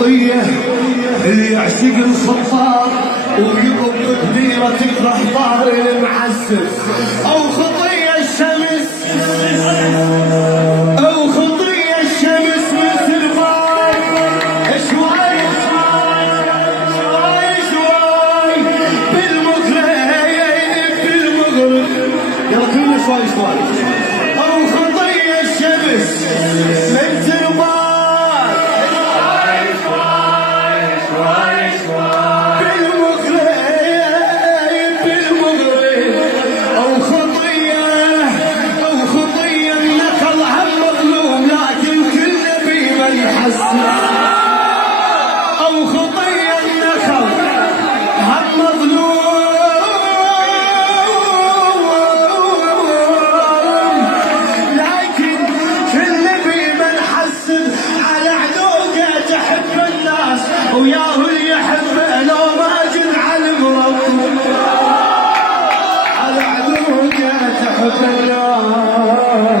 خطية اللي يعشق الصفار ويضرب قديرة تكره طار المعسر، أو خطية الشمس، أو خطية الشمس مثل ماي شوي شوي شوي بالمغرب يلا كلنا شوي شوي، أو خطية الشمس مثل أو خطية النخل هم مظلوم، لكن كل نبي من حسد على عدوقه تحب الناس وياه يحبه لو ما جن على المرب، على عدوقه تحب الناس